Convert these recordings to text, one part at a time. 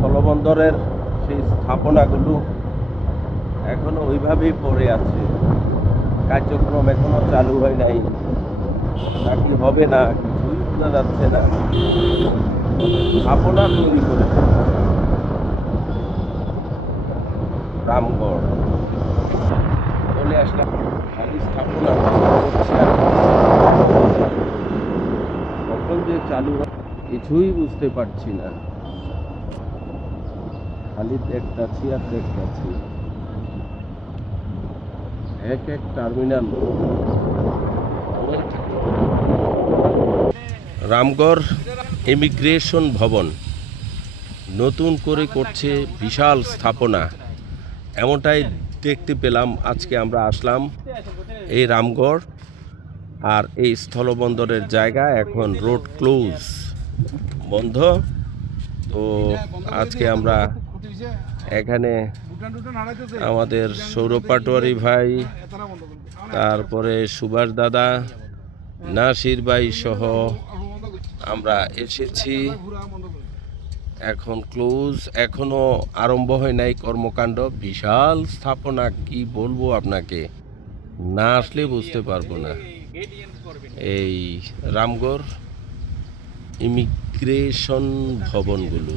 স্থলবন্দরের সেই স্থাপনাগুলো এখনও ওইভাবেই পড়ে আছে। কার্যক্রম এখনও চালু হয় নাই। নাকি হবে না, কিছুই বোঝা যাচ্ছে না। স্থাপনা তৈরি করেছে রামগড়। চলে আসলাম। খালি স্থাপনা কখন যে চালু কিছুই বুঝতে পারছি না। খালি দেখতাছি আর দেখতাছি এক এক টার্মিনাল। রামগড় ইমিগ্রেশন ভবন নতুন করে করছে বিশাল স্থাপনা। এমনটাই দেখতে পেলাম, আজকে আমরা আসলাম এই রামগড় আর এই স্থলবন্দরের জায়গা এখন রোড ক্লোজ। বন্ধ। তো আজকে আমরা এখানে আমাদের সৌরভ পাটোয়ারি ভাই, তারপরে সুভাষ দাদা, নাসির ভাই সহ আমরা এসেছি। এখন ক্লোজ, এখনও আরম্ভ হয় নাই কর্মকাণ্ড। বিশাল স্থাপনা, কি বলব আপনাকে? না আসলে বুঝতে পারব না। এই রামগড় ইমিগ্রেশন ভবনগুলো।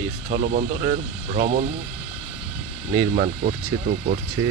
এই স্থলবন্দরের ভ্রমণ নির্মাণ করছে তো করছে।